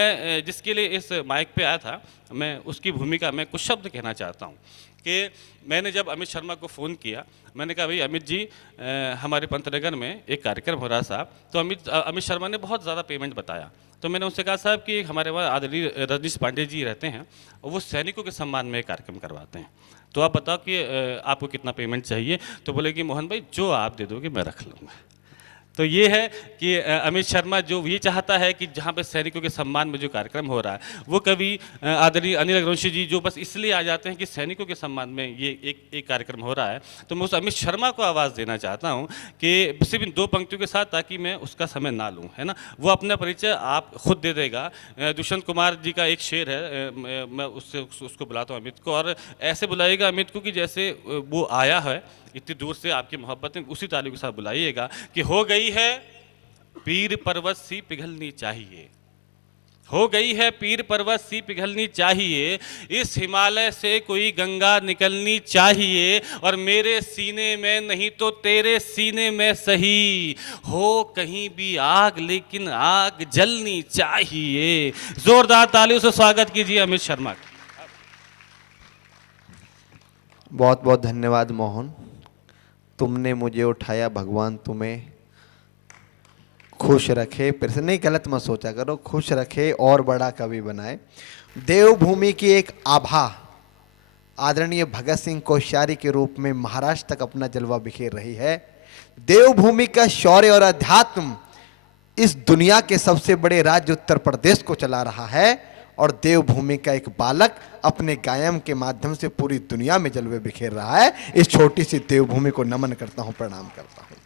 मैं जिसके लिए इस माइक पे आया था, मैं उसकी भूमिका में कुछ शब्द कहना चाहता हूँ कि मैंने जब अमित शर्मा को फ़ोन किया, मैंने कहा भाई अमित जी, हमारे पंतनगर में एक कार्यक्रम हो रहा साहब, तो अमित शर्मा ने बहुत ज़्यादा पेमेंट बताया। तो मैंने उनसे कहा साहब कि हमारे वहाँ आदरणीय रजनीश पांडे जी रहते हैं और वो सैनिकों के सम्मान में एक कार्यक्रम करवाते हैं, तो आप बताओ कि आपको कितना पेमेंट चाहिए। तो बोले कि मोहन भाई जो आप दे दोगे मैं रख लूँगा। तो ये है कि अमित शर्मा जो ये चाहता है कि जहाँ पे सैनिकों के सम्मान में जो कार्यक्रम हो रहा है, वो कभी आदरणीय अनिल रघुवंशी जी जो बस इसलिए आ जाते हैं कि सैनिकों के सम्मान में ये एक कार्यक्रम हो रहा है, तो मैं उस अमित शर्मा को आवाज़ देना चाहता हूँ कि सिर्फ इन 2 पंक्तियों के साथ, ताकि मैं उसका समय ना लूँ, है ना। वो अपना परिचय आप खुद दे देगा। दुष्यंत कुमार जी का एक शेर है, मैं उसको बुलाता हूँ अमित को, और ऐसे बुलाइएगा अमित को कि जैसे वो आया है इतनी दूर से, आपकी मोहब्बत में उसी ताली के साथ बुलाइएगा कि हो गई है पीर पर्वत सी पिघलनी चाहिए, हो गई है पीर पर्वत सी पिघलनी चाहिए, इस हिमालय से कोई गंगा निकलनी चाहिए, और मेरे सीने में नहीं तो तेरे सीने में सही, हो कहीं भी आग लेकिन आग जलनी चाहिए। जोरदार तालियों से स्वागत कीजिए अमित शर्मा का। बहुत बहुत धन्यवाद मोहन, तुमने मुझे उठाया, भगवान तुम्हें खुश रखे। फिर से नहीं, गलत मत सोचा करो, खुश रखे और बड़ा कवि बनाए। देवभूमि की एक आभा आदरणीय भगत सिंह कोश्यारी के रूप में महाराष्ट्र तक अपना जलवा बिखेर रही है। देवभूमि का शौर्य और अध्यात्म इस दुनिया के सबसे बड़े राज्य उत्तर प्रदेश को चला रहा है, और देवभूमि का एक बालक अपने गायन के माध्यम से पूरी दुनिया में जलवे बिखेर रहा है। इस छोटी सी देवभूमि को नमन करता हूं, प्रणाम करता हूं।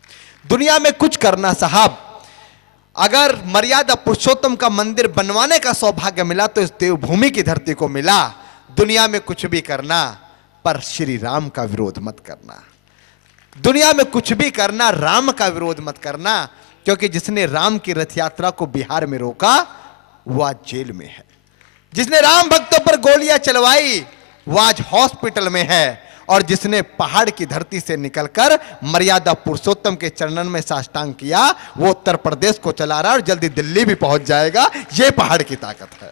दुनिया में कुछ करना साहब, अगर मर्यादा पुरुषोत्तम का मंदिर बनवाने का सौभाग्य मिला तो इस देवभूमि की धरती को मिला। दुनिया में कुछ भी करना, पर श्री राम का विरोध मत करना। दुनिया में कुछ भी करना, राम का विरोध मत करना, क्योंकि जिसने राम की रथ यात्रा को बिहार में रोका वो आज जेल में है। जिसने राम भक्तों पर गोलियां चलवाई वो आज हॉस्पिटल में है, और जिसने पहाड़ की धरती से निकलकर मर्यादा पुरुषोत्तम के चरणन में साष्टांग किया वो उत्तर प्रदेश को चला रहा है, और जल्दी दिल्ली भी पहुंच जाएगा। ये पहाड़ की ताकत है।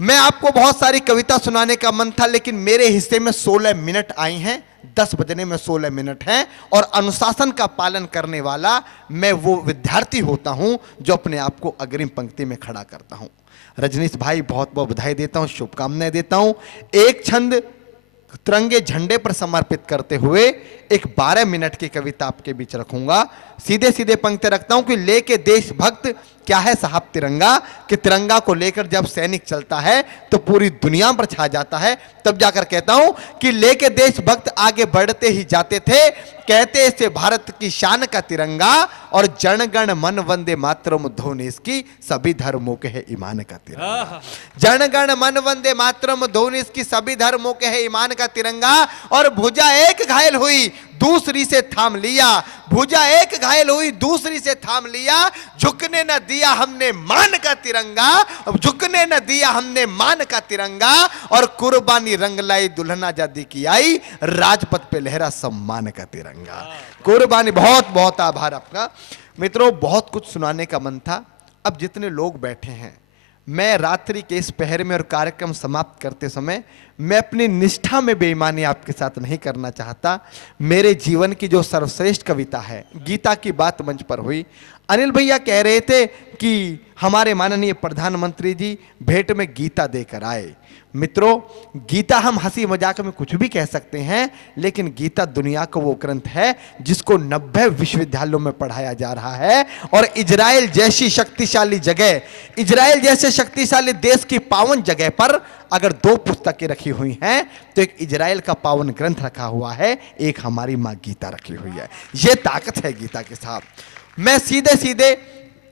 मैं आपको बहुत सारी कविता सुनाने का मन था, लेकिन मेरे हिस्से में 16 मिनट आई हैं, 10 बजने में 16 मिनट हैं, और अनुशासन का पालन करने वाला मैं वो विद्यार्थी होता हूं जो अपने आप को अग्रिम पंक्ति में खड़ा करता हूं। रजनीश भाई बहुत बहुत बधाई देता हूं, शुभकामनाएं देता हूं। एक छंद तिरंगे झंडे पर समर्पित करते हुए एक 12 मिनट की कविता आपके बीच रखूंगा। सीधे सीधे पंक्ति रखता हूं कि लेके देशभक्त क्या है साहब तिरंगा, कि तिरंगा को लेकर जब सैनिक चलता है तो पूरी दुनिया पर छा जाता है। तब जाकर कहता हूं कि लेके देशभक्त आगे बढ़ते ही जाते थे, कहते इसे भारत की शान का तिरंगा, और जन गण मन वंदे मातरम ध्वनि इसकी सभी धर्मों के है ईमान का तिरंगा। जन गण मन वंदे मातरम ध्वनि इसकी सभी धर्मों के है ईमान का तिरंगा, और भुजा एक घायल हुई दूसरी से थाम लिया, भुजा एक घायल हुई दूसरी से थाम लिया, झुकने न दिया हमने मान का तिरंगा, झुकने न दिया हमने मान का तिरंगा, और कुर्बानी रंग लाई दुल्हना जादी की आई, राजपथ पे लहरा सम्मान का तिरंगा। कुर्बानी। बहुत बहुत आभार आपका मित्रों, बहुत कुछ सुनाने का मन था। अब जितने लोग बैठे हैं, मैं रात्रि के इस पहर में और कार्यक्रम समाप्त करते समय मैं अपनी निष्ठा में बेईमानी आपके साथ नहीं करना चाहता। मेरे जीवन की जो सर्वश्रेष्ठ कविता है, गीता की बात मंच पर हुई। अनिल भैया कह रहे थे कि हमारे माननीय प्रधानमंत्री जी भेंट में गीता देकर आए। मित्रों, गीता हम हंसी मजाक में कुछ भी कह सकते हैं, लेकिन गीता दुनिया का वो ग्रंथ है जिसको 90 विश्वविद्यालयों में पढ़ाया जा रहा है, और इजराइल जैसी शक्तिशाली जगह, इजराइल जैसे शक्तिशाली देश की पावन जगह पर अगर 2 पुस्तकें रखी हुई हैं तो एक इजराइल का पावन ग्रंथ रखा हुआ है, एक हमारी माँ गीता रखी हुई है। ये ताकत है गीता के साथ। मैं सीधे सीधे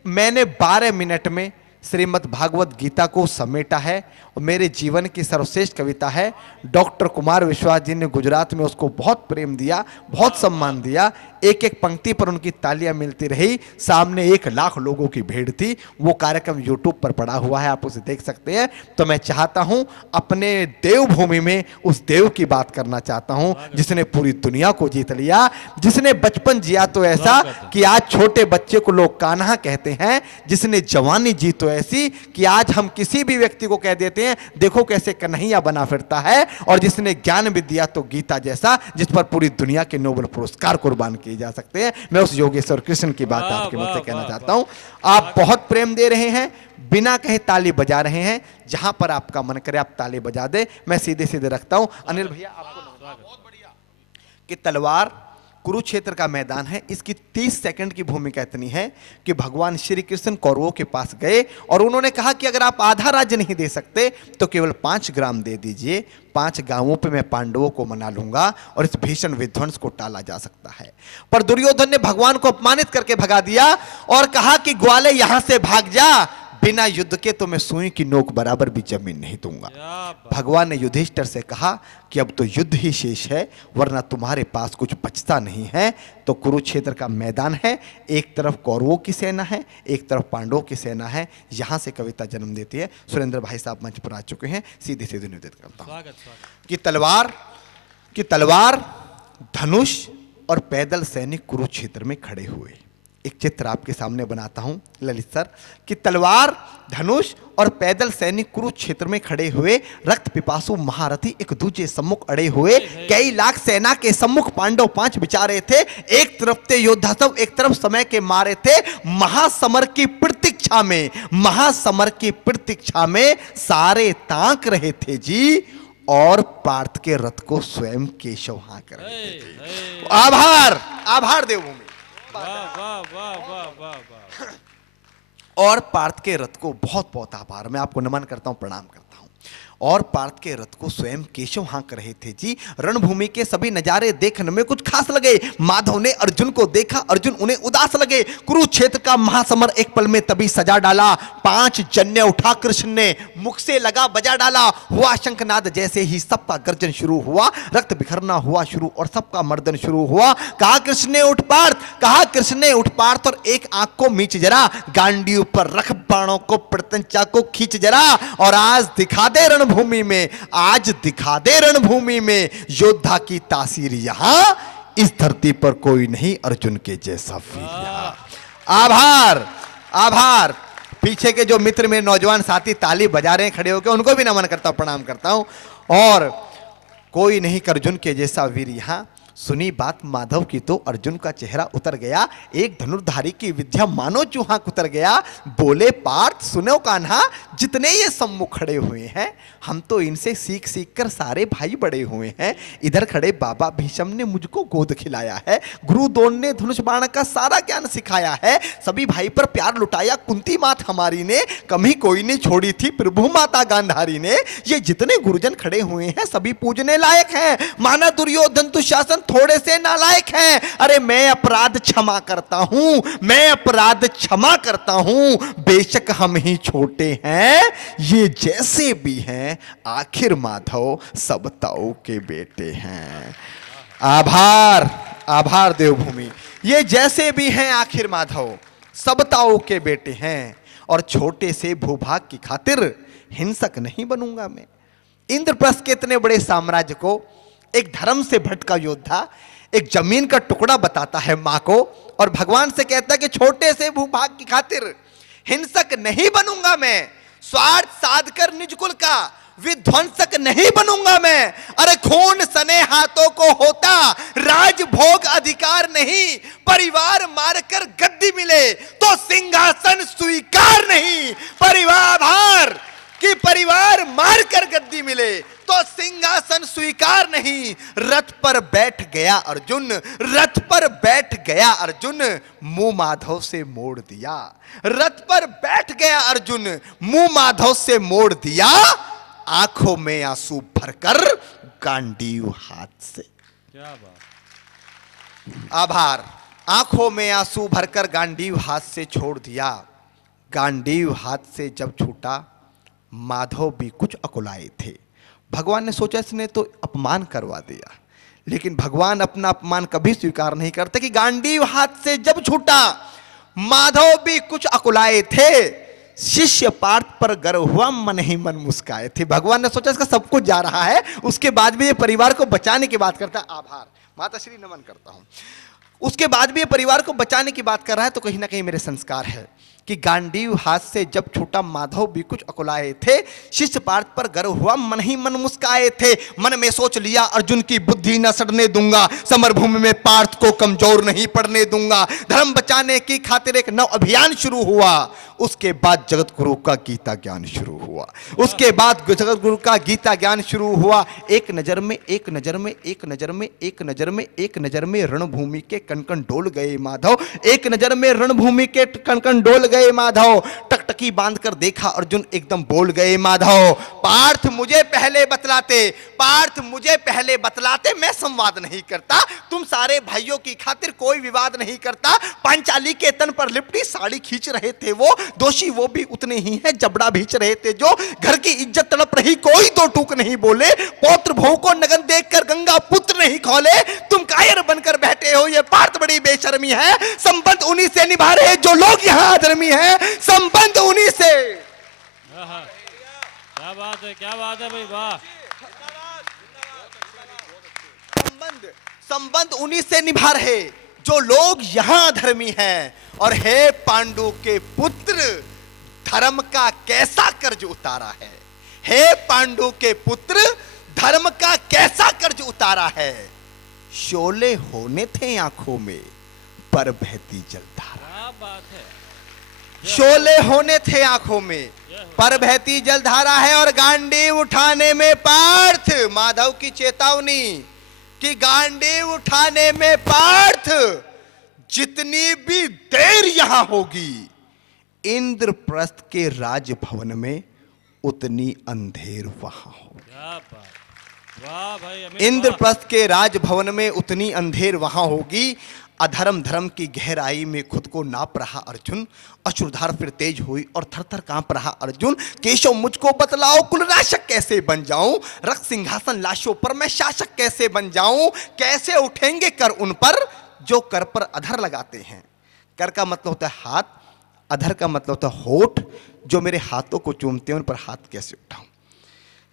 मैंने 12 मिनट में श्रीमद् भागवत गीता को समेटा है, और मेरे जीवन की सर्वश्रेष्ठ कविता है। डॉक्टर कुमार विश्वास जी ने गुजरात में उसको बहुत प्रेम दिया, बहुत सम्मान दिया। एक एक पंक्ति पर उनकी तालियां मिलती रही। सामने 1 लाख लोगों की भीड़ थी। वो कार्यक्रम यूट्यूब पर पड़ा हुआ है, आप उसे देख सकते हैं। तो मैं चाहता हूं, अपने देवभूमि में उस देव की बात करना चाहता हूं जिसने पूरी दुनिया को जीत लिया, जिसने बचपन जिया तो ऐसा कि आज छोटे बच्चे को लोग कान्हा कहते हैं, जिसने जवानी जी तो ऐसी कि आज हम किसी भी व्यक्ति को कह देते हैं देखो कैसे कन्हैया बना फिरता है, और जिसने ज्ञान विद्या तो गीता जैसा, जिस पर पूरी दुनिया के नोबेल पुरस्कार कुर्बान किए जा सकते हैं। मैं उस योगेश्वर कृष्ण की बात आपके मुझसे कहना चाहता हूं। आप बहुत प्रेम दे रहे हैं, बिना कहे ताली बजा रहे हैं। जहां पर आपका मन करे आप ताली बजा दे। मैं सीधे सीधे रखता हूं। अनिल भैया आपको कि तलवार कुरुक्षेत्र का मैदान है, इसकी 30 सेकंड की भूमिका इतनी है कि भगवान श्री कृष्ण कौरवों के पास गए और उन्होंने कहा कि अगर आप आधा राज्य नहीं दे सकते तो केवल 5 ग्राम दे दीजिए, 5 गांवों पे मैं पांडवों को मना लूंगा और इस भीषण विध्वंस को टाला जा सकता है। पर दुर्योधन ने भगवान को अपमानित करके भगा दिया और कहा कि ग्वाले यहां से भाग जा, बिना युद्ध के तो मैं सुई की नोक बराबर भी जमीन नहीं दूंगा। भगवान ने युधिष्ठिर से कहा कि अब तो युद्ध ही शेष है, वरना तुम्हारे पास कुछ बचता नहीं है। तो कुरुक्षेत्र का मैदान है, एक तरफ कौरवों की सेना है, एक तरफ पांडवों की सेना है। यहां से कविता जन्म देती है। सुरेंद्र भाई साहब मंच पर आ चुके हैं, सीधे सीधे निवेदित करता हूं कि तलवार धनुष और पैदल सैनिक कुरुक्षेत्र में खड़े हुए। एक चित्र आपके सामने बनाता हूं ललित सर, कि तलवार धनुष और पैदल सैनिक कुरुक्षेत्र में खड़े हुए, रक्त पिपासु महारथी एक दूसरे सम्मुख अड़े हुए। कई लाख सेना के सम्मुख पांडव 5 बिचारे थे। एक तरफ थे योद्धा सब, एक तरफ समय के मारे थे। महासमर की प्रतीक्षा में, महासमर की प्रतीक्षा में सारे ताक रहे थे जी, और पार्थ के रथ को स्वयं केशव हाँक रहे थे। आभार, आभार देवभूमि। और पार्थ के रथ को बहुत बहुत आभार, मैं आपको नमन करता हूं, प्रणाम करता हूं। और पार्थ के रथ को स्वयं केशव हाँक रहे थे जी। रणभूमि के सभी नजारे देखने में कुछ खास लगे। माधव ने अर्जुन को देखा, अर्जुन उन्हें उदास लगे। कुरुक्षेत्र का महासमर एक पल में तभी सजा डाला। 5 जन्य उठा कृष्ण ने, मुख से लगा बजा डाला। हुआ शंखनाद, जैसे ही सबका गर्जन शुरू हुआ, रक्त बिखरना हुआ शुरू और सबका मर्दन शुरू हुआ। कहा कृष्ण ने उठ पार्थ, कहा कृष्ण ने उठ पार्थ, और एक आंख को मीच जरा, गांडी पर रख बाणों को, प्रत्यंचा को खींच जरा, और आज दिखा दे रणभूमि में, आज दिखा दे रणभूमि में योद्धा की तासीर। यहां इस धरती पर कोई नहीं अर्जुन के जैसा वीर यहां। आभार, आभार। पीछे के जो मित्र मेरे नौजवान साथी ताली बजा रहे हैं खड़े होकर, उनको भी नमन करता हूं, प्रणाम करता हूं। और कोई नहीं अर्जुन के जैसा वीर यहां। सुनी बात माधव की तो अर्जुन का चेहरा उतर गया। एक धनुर्धारी की विद्या मानो चूहा उतर गया। बोले पार्थ सुनो कान्हा, जितने ये सम्मुख खड़े हुए हैं, हम तो इनसे सीख सीख कर सारे भाई बड़े हुए हैं। इधर खड़े बाबा भीष्म ने मुझको गोद खिलाया है, गुरु द्रोण ने धनुष बाण का सारा ज्ञान सिखाया है, सभी भाई पर प्यार लुटाया कुंती मात हमारी ने, कमी कोई नहीं छोड़ी थी प्रभु माता गांधारी ने। ये जितने गुरुजन खड़े हुए हैं सभी पूजने लायक हैं। माना दुर्योधन दुशासन थोड़े से नालायक हैं। अरे मैं अपराध क्षमा करता हूं, मैं अपराध क्षमा करता हूं। बेशक हम ही छोटे हैं, ये जैसे भी हैं आखिर माधव सब ताऊ के बेटे हैं। आभार, आभार देवभूमि। ये जैसे भी हैं आखिर माधव सब ताऊ के बेटे हैं, और छोटे से भूभाग की खातिर हिंसक नहीं बनूंगा मैं। इंद्रप्रस्थ के इतने बड़े साम्राज्य को एक धर्म से भटका योद्धा एक जमीन का टुकड़ा बताता है मां को, और भगवान से कहता है कि छोटे से भूभाग की खातिर हिंसक नहीं बनूंगा मैं, स्वार्थ साधकर निज कुल का विध्वंसक नहीं बनूंगा मैं। अरे खून सने हाथों को होता राजभोग अधिकार नहीं, परिवार मारकर गद्दी मिले तो सिंहासन स्वीकार नहीं। परिवार कि परिवार मारकर गद्दी मिले तो सिंहासन स्वीकार नहीं। रथ पर बैठ गया अर्जुन, रथ पर बैठ गया अर्जुन, मुंह माधव से मोड़ दिया। रथ पर बैठ गया अर्जुन, मुंह माधव से मोड़ दिया, आंखों में आंसू भरकर गांडीव हाथ से। क्या बात। आभार। आंखों में आंसू भरकर गांडीव हाथ से छोड़ दिया। गांडीव हाथ से जब छूटा माधव भी कुछ अकुलाए थे। भगवान ने सोचा इसने तो अपमान करवा दिया, लेकिन भगवान अपना अपमान कभी स्वीकार नहीं करते कि गांडीव हाथ से जब छूटा माधव भी कुछ अकुलाए थे, शिष्य पार्थ पर गर्व हुआ मन ही मन मुस्काए थे। भगवान ने सोचा इसका सब कुछ जा रहा है, उसके बाद भी ये परिवार को बचाने की बात करता है। आभार माता श्री, नमन करता हूं। उसके बाद भी ये परिवार को बचाने की बात कर रहा है, तो कहीं ना कहीं मेरे संस्कार है कि गांडीव हाथ से जब छूटा माधव भी कुछ अकुलाए थे, शिष्य पार्थ पर गर्व हुआ मन ही मन मुस्काए थे। मन में सोच लिया अर्जुन की बुद्धि न सड़ने दूंगा, समर भूमि में पार्थ को कमजोर नहीं पड़ने दूंगा। धर्म बचाने की खातिर एक नव अभियान शुरू हुआ। उसके बाद जगत गुरु का गीता ज्ञान शुरू हुआ। उसके बाद जगत गुरु का गीता ज्ञान शुरू हुआ। एक नजर में, एक नजर में, एक नजर में, एक नजर में, एक नजर में रणभूमि के कणकण डोल गए माधव। एक नजर में रणभूमि के कणकण डोल गए माधव। टकटकी बांधकर देखा अर्जुन, एकदम बोल गए माधव, पार्थ मुझे पहले बतलाते, पार्थ मुझे पहले बतलाते, मैं संवाद नहीं करता। तुम सारे भाइयों की खातिर कोई विवाद नहीं करता। पांचाली के तन पर लिपटी साड़ी खींच रहे थे वो, दोषी वो भी उतने ही हैं, जबड़ा भींच रहे थे जो। घर की इज्जत तड़प रही, कोई दो टूक नहीं बोले। पौत्र भोग को नगन देखकर गंगा पुत्र नहीं खोले। तुम कायर बनकर बैठे हो, ये पार्थ बड़ी बेशर्मी है। संबंध उन्हीं से निभा रहे जो लोग यहाँ अधर्मी हैं, संबंध उन्हीं से। क्या बात है, क्या बात है भाई, वाह। संबंध उन्हीं से निभा रहे जो लोग यहां धर्मी हैं। और हे पांडु के पुत्र, धर्म का कैसा कर्ज उतारा है। हे पांडु के पुत्र, धर्म का कैसा कर्ज उतारा है। शोले होने थे आंखों में पर बहती जलधारा। क्या बात है। शोले होने थे आंखों में पर बहती जलधारा है। और गांडीव उठाने में पार्थ, माधव की चेतावनी कि गांडीव उठाने में पार्थ जितनी भी देर यहां होगी, इंद्रप्रस्थ के राजभवन में उतनी अंधेर वहां होगी। क्या बात, वाह भाई। इंद्रप्रस्थ के राजभवन में उतनी अंधेर वहां होगी। अधर्म धर्म की गहराई में खुद को नाप रहा अर्जुन। अश्रुधार फिर तेज हुई और थर थर कांप रहा अर्जुन। केशव मुझको बतलाओ, कुलनाशक कैसे बन जाऊं। रक्त सिंहासन लाशों पर मैं शासक कैसे बन जाऊं। कैसे उठेंगे कर उन पर जो कर पर अधर लगाते हैं। कर का मतलब होता है हाथ, अधर का मतलब होता है होठ। जो मेरे हाथों को चूमते हैं उन पर हाथ कैसे उठाऊं।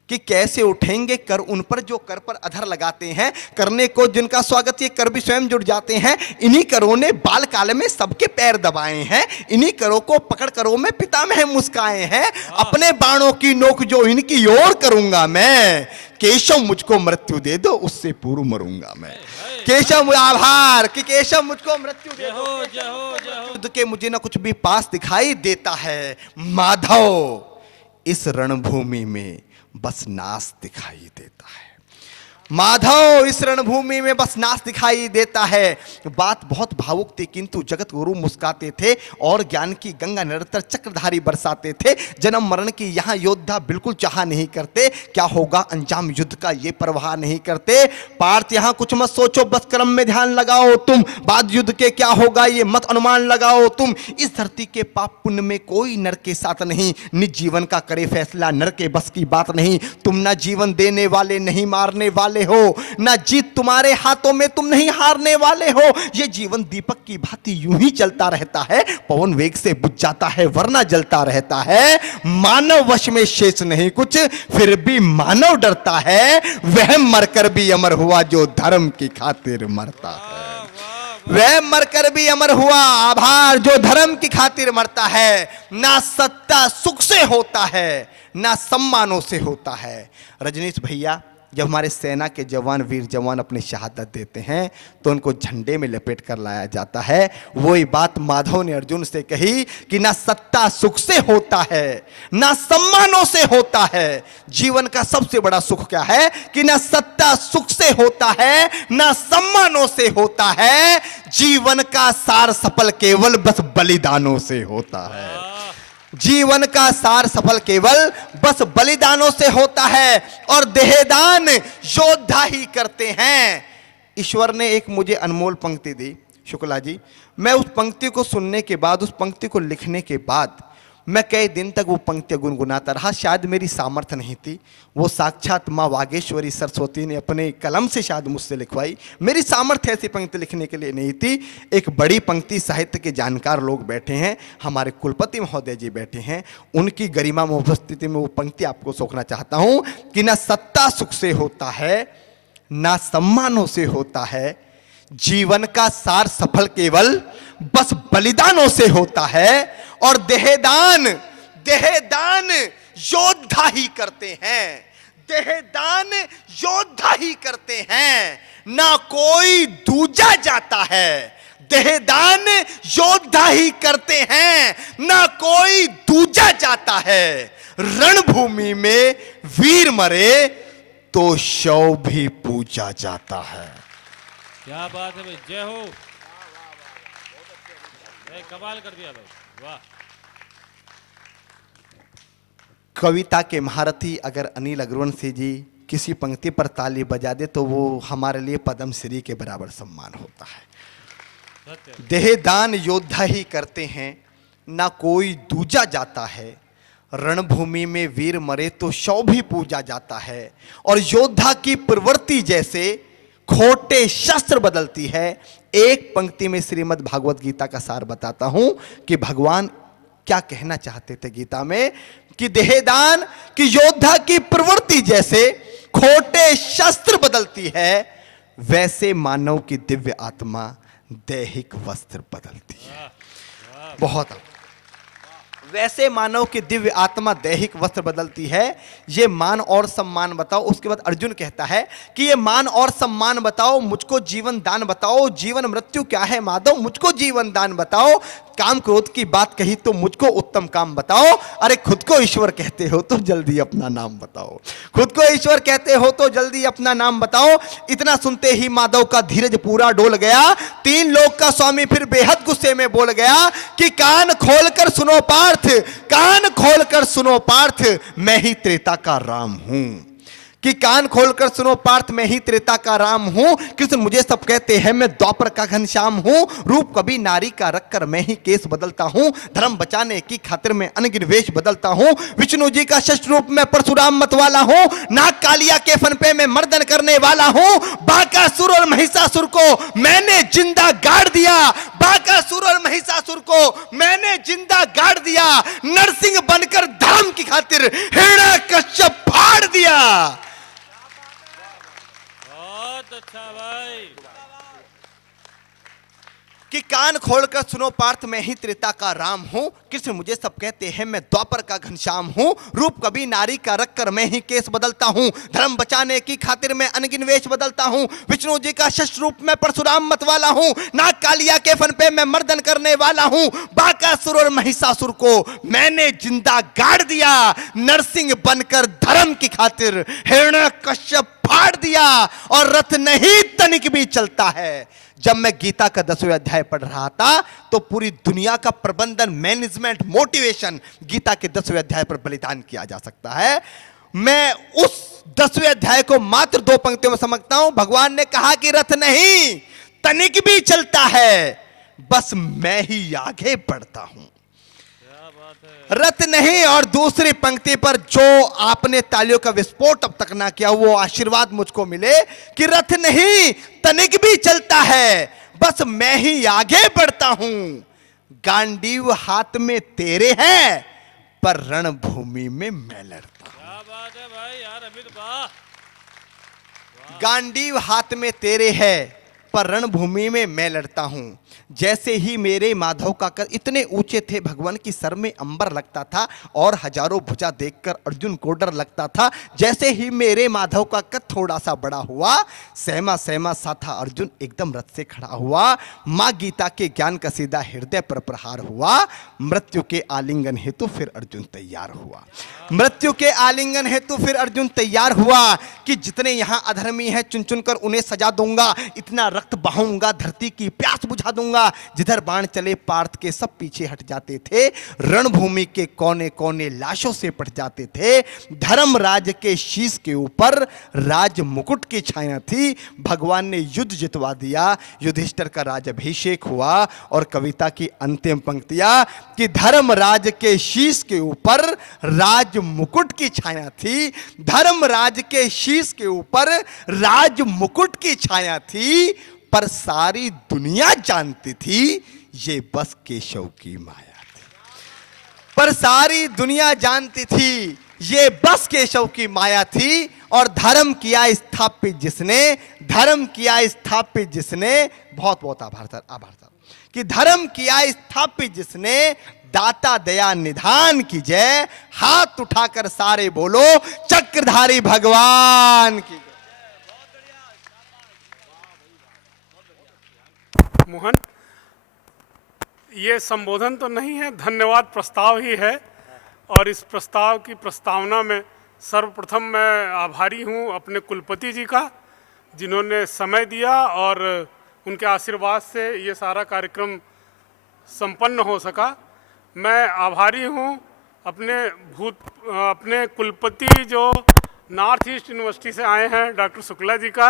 कि कैसे उठेंगे कर उन पर जो कर पर अधर लगाते हैं। करने को जिनका स्वागत, ये कर भी स्वयं जुड़ जाते हैं। इन्हीं करों ने बाल काल में सबके पैर दबाए हैं। इन्हीं करों को पकड़ करों में पितामह मुस्काए हैं। अपने बाणों की नोक जो इनकी ओर करूंगा मैं। केशव मुझको मृत्यु दे दो, उससे पूर्व मरूंगा मैं। केशव आभार कि केशव मुझको मृत्यु दे दो। युद्ध के मुझे ना कुछ भी पास दिखाई देता है। माधव इस रणभूमि में बस नाश दिखाई देता है। माधव इस रणभूमि में बस नाश दिखाई देता है। बात बहुत भावुक थी, किंतु जगत गुरु मुस्काते थे और ज्ञान की गंगा निरंतर चक्रधारी बरसाते थे। जन्म मरण की यहाँ योद्धा बिल्कुल चाह नहीं करते। क्या होगा अंजाम युद्ध का ये परवाह नहीं करते। पार्थ यहाँ कुछ मत सोचो, बस कर्म में ध्यान लगाओ तुम। बाद युद्ध के क्या होगा ये मत अनुमान लगाओ तुम। इस धरती के पाप पुण्य में कोई नर के साथ नहीं। निज जीवन का करे फैसला नर के बस की बात नहीं। तुम ना जीवन देने वाले, नहीं मारने वाले हो, ना जीत तुम्हारे हाथों में, तुम नहीं हारने वाले हो। ये जीवन दीपक की भांति यूं ही चलता रहता है। पवन वेग से बुझ जाता है वरना जलता रहता है। मानव वश में शेष नहीं कुछ, फिर भी मानव डरता है। वह मरकर भी अमर हुआ जो धर्म की खातिर मरता है। वह मरकर भी अमर हुआ, आभार, जो धर्म की खातिर मरता है। ना सत्ता सुख से होता है, ना सम्मानों से होता है। रजनीश भैया, जब हमारे सेना के जवान, वीर जवान अपनी शहादत देते हैं तो उनको झंडे में लपेट कर लाया जाता है। वही बात माधव ने अर्जुन से कही कि ना सत्ता सुख से होता है, ना सम्मानों से होता है। जीवन का सबसे बड़ा सुख क्या है कि ना सत्ता सुख से होता है, ना सम्मानों से होता है। जीवन का सार सफल केवल बस बलिदानों से होता है। जीवन का सार सफल केवल बस बलिदानों से होता है। और देहदान योद्धा ही करते हैं। ईश्वर ने एक मुझे अनमोल पंक्ति दी शुक्ला जी। मैं उस पंक्ति को सुनने के बाद, उस पंक्ति को लिखने के बाद मैं कई दिन तक वो पंक्तियां गुनगुनाता रहा। शायद मेरी सामर्थ्य नहीं थी, वो साक्षात माँ वागेश्वरी सरस्वती ने अपने कलम से शायद मुझसे लिखवाई। मेरी सामर्थ्य ऐसी पंक्ति लिखने के लिए नहीं थी। एक बड़ी पंक्ति, साहित्य के जानकार लोग बैठे हैं, हमारे कुलपति महोदय जी बैठे हैं, उनकी गरिमा में उपस्थिति में वो पंक्ति आपको सौंपना चाहता हूं कि ना सत्ता सुख से होता है, ना सम्मानों से होता है, जीवन का सार सफल केवल बस बलिदानों से होता है, और देहदान देहदान योद्धा ही करते हैं, देहदान योद्धा ही करते हैं, ना कोई दूजा जाता है। देहदान योद्धा ही करते हैं, ना कोई दूजा जाता है। रणभूमि में वीर मरे तो शव भी पूजा जाता है। क्या बात है भाई, जय हो। कमाल कर दिया भाई, वाह। कविता के महारथी अगर अनिल अग्रवंशी जी किसी पंक्ति पर ताली बजा दे तो वो हमारे लिए पद्म श्री के बराबर सम्मान होता है। देहदान योद्धा ही करते हैं, ना कोई दूजा जाता है। रणभूमि में वीर मरे तो शव भी पूजा जाता है। और योद्धा की प्रवृत्ति जैसे खोटे शस्त्र बदलती है। एक पंक्ति में श्रीमद् भागवत गीता का सार बताता हूं कि भगवान क्या कहना चाहते थे गीता में, कि देहदान की योद्धा की प्रवृत्ति जैसे खोटे शस्त्र बदलती है, वैसे मानव की दिव्य आत्मा दैहिक वस्त्र बदलती है। बहुत वैसे मानव की दिव्य आत्मा दैहिक वस्त्र बदलती है। ये मान और सम्मान बताओ। उसके बाद अर्जुन कहता है कि ये मान और सम्मान बताओ, मुझको जीवन दान बताओ। जीवन मृत्यु क्या है माधव, मुझको जीवन दान बताओ। काम क्रोध की बात कही तो मुझको उत्तम काम बताओ। अरे खुद को ईश्वर कहते हो तो जल्दी अपना नाम बताओ। खुद को ईश्वर कहते हो तो जल्दी अपना नाम बताओ। इतना सुनते ही माधव का धीरज पूरा डोल गया। तीन लोक का स्वामी फिर बेहद गुस्से में बोल गया कि कान खोलकर सुनो पार्थ, कान खोलकर सुनो पार्थ, मैं ही त्रेता का राम हूं। कि कान खोलकर सुनो पार्थ, मैं ही त्रेता का राम हूं। कृष्ण मुझे सब कहते हैं, मैं द्वापर का घनश्याम हूं। रूप कभी नारी का रखकर मैं ही केस बदलता हूं। धर्म बचाने की खातिर मैं अनगिन वेश बदलता हूं। विष्णु जी का शस्त्र रूप में परशुराम मतवाला हूं। नाग कालिया के फन पे मैं मर्दन करने वाला हूं। बाकासुर और महिषासुर को मैंने जिंदा गाड़ दिया। बाकासुर और महिषासुर को मैंने जिंदा गाड़ दिया। नरसिंह बनकर धर्म की खातिर हिरण्यकश्यप फाड़ दिया। अच्छा भाई, कि कान खोलकर सुनो पार्थ, मैं ही त्रेता का राम हूं। कृष्ण मुझे सब कहते हैं, मैं द्वापर का घनश्याम हूं। रूप कभी नारी का रखकर मैं ही केस बदलता हूं। धर्म बचाने की खातिर मैं अनगिन वेश बदलता हूं। विष्णु जी का शस्त्र रूप में परशुराम मतवाला हूं। नाग कालिया के फन पे मैं मर्दन करने वाला हूं। बाकासुर और महिषासुर को मैंने जिंदा गाड़ दिया। नरसिंह बनकर धर्म की खातिर हिरण्यकश्यप फाड़ दिया। और रथ नहीं तनिक भी चलता है। जब मैं गीता का 10वें अध्याय पढ़ रहा था तो पूरी दुनिया का प्रबंधन, मैनेजमेंट, मोटिवेशन गीता के 10वें अध्याय पर बलिदान किया जा सकता है। मैं उस 10वें अध्याय को मात्र 2 पंक्तियों में समझता हूं। भगवान ने कहा कि रथ नहीं तनिक भी चलता है, बस मैं ही आगे बढ़ता हूं। रथ नहीं। और दूसरी पंक्ति पर जो आपने तालियों का विस्फोट अब तक ना किया, वो आशीर्वाद मुझको मिले कि रथ नहीं तनिक भी चलता है, बस मैं ही आगे बढ़ता हूं। गांडीव हाथ में तेरे है, पर रणभूमि में मैं लड़ता हूं। क्या बात है भाई यार अमित, वाह। गांडीव हाथ में तेरे है, पर रणभूमि में मैं लड़ता हूं। जैसे ही मेरे माधव का कद इतने ऊंचे थे भगवान की सर में अंबर लगता था और हजारों भुजा देखकर अर्जुन को डर लगता था। जैसे ही मेरे माधव का कद थोड़ा सा बड़ा हुआ, सहमा सहमा सा था अर्जुन एकदम रथ से खड़ा हुआ। मां गीता के ज्ञान का सीधा हृदय पर प्रहार हुआ। मृत्यु के आलिंगन हेतु फिर अर्जुन तैयार हुआ। मृत्यु के आलिंगन हेतु फिर अर्जुन तैयार हुआ कि जितने यहां अधर्मी हैं चुन चुन कर उन्हें सजा दूंगा। इतना रक्त बहाऊंगा, धरती की प्यास बुझा दूंगा। जिधर बाण चले पार्थ के सब पीछे हट जाते थे, रणभूमि के कोने कोने लाशों से पट जाते थे। धर्मराज के शीश के ऊपर राज मुकुट की छाया थी। भगवान ने युद्ध जितवा दिया, युधिष्ठिर का राजाभिषेक हुआ। और कविता की अंतिम पंक्तियां कि धर्मराज के शीश के ऊपर राज मुकुट की छाया थी, धर्मराज के शीश के ऊपर राज मुकुट की छाया थी, पर सारी दुनिया जानती थी ये बस केशव की माया थी। पर सारी दुनिया जानती थी ये बस केशव की माया थी। और धर्म किया स्थापित जिसने, धर्म किया स्थापित जिसने, बहुत बहुत आभार सर, आभार सर, कि धर्म किया स्थापित जिसने, दाता दया निधान की जय। हाथ उठाकर सारे बोलो चक्रधारी भगवान की जय। मोहन, ये संबोधन तो नहीं है, धन्यवाद प्रस्ताव ही है। और इस प्रस्ताव की प्रस्तावना में सर्वप्रथम मैं आभारी हूँ अपने कुलपति जी का, जिन्होंने समय दिया और उनके आशीर्वाद से ये सारा कार्यक्रम संपन्न हो सका। मैं आभारी हूँ अपने कुलपति जो नॉर्थ ईस्ट यूनिवर्सिटी से आए हैं, डॉक्टर शुक्ला जी का,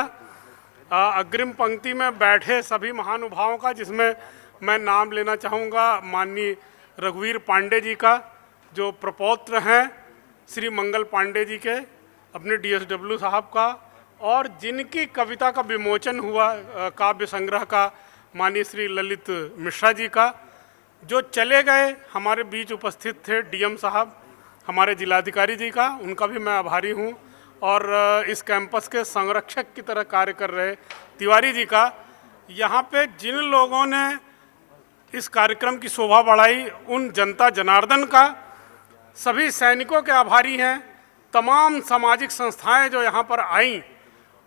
अग्रिम पंक्ति में बैठे सभी महानुभावों का, जिसमें मैं नाम लेना चाहूँगा माननीय रघुवीर पांडे जी का, जो प्रपौत्र हैं श्री मंगल पांडे जी के, अपने DSW साहब का, और जिनकी कविता का विमोचन हुआ काव्य संग्रह का माननीय श्री ललित मिश्रा जी का, जो चले गए हमारे बीच उपस्थित थे DM साहब हमारे जिलाधिकारी जी का, उनका भी मैं आभारी हूँ। और इस कैंपस के संरक्षक की तरह कार्य कर रहे तिवारी जी का, यहाँ पे जिन लोगों ने इस कार्यक्रम की शोभा बढ़ाई, उन जनता जनार्दन का, सभी सैनिकों के आभारी हैं। तमाम सामाजिक संस्थाएं जो यहाँ पर आईं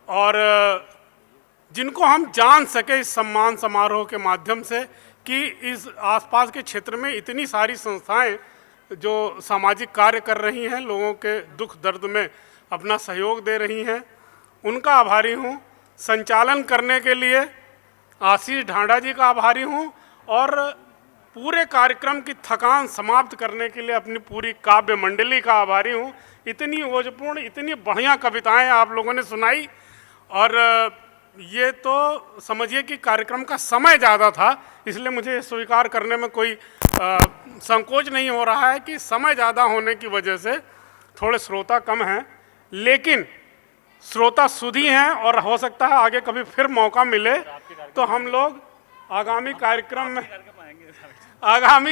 और जिनको हम जान सके इस सम्मान समारोह के माध्यम से कि इस आसपास के क्षेत्र में इतनी सारी संस्थाएं जो सामाजिक कार्य कर रही हैं, लोगों के दुख दर्द में अपना सहयोग दे रही हैं, उनका आभारी हूँ। संचालन करने के लिए आशीष ढांडा जी का आभारी हूँ। और पूरे कार्यक्रम की थकान समाप्त करने के लिए अपनी पूरी काव्य मंडली का आभारी हूँ। इतनी ओजपूर्ण, इतनी बढ़िया कविताएं आप लोगों ने सुनाई। और ये तो समझिए कि कार्यक्रम का समय ज़्यादा था, इसलिए मुझे स्वीकार करने में कोई संकोच नहीं हो रहा है कि समय ज़्यादा होने की वजह से थोड़े श्रोता कम हैं, लेकिन श्रोता सुधी हैं। और हो सकता है आगे कभी फिर मौका मिले तो हम लोग आगामी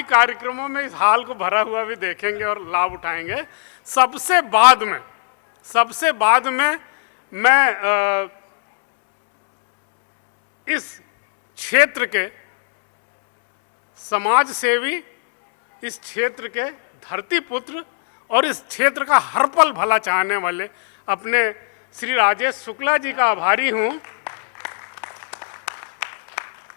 कार्यक्रमों में इस हाल को भरा हुआ भी देखेंगे और लाभ उठाएंगे। सबसे बाद में मैं इस क्षेत्र के समाज सेवी, इस क्षेत्र के धरती पुत्र और इस क्षेत्र का हर पल भला चाहने वाले अपने श्री राजेश शुक्ला जी का आभारी हूँ।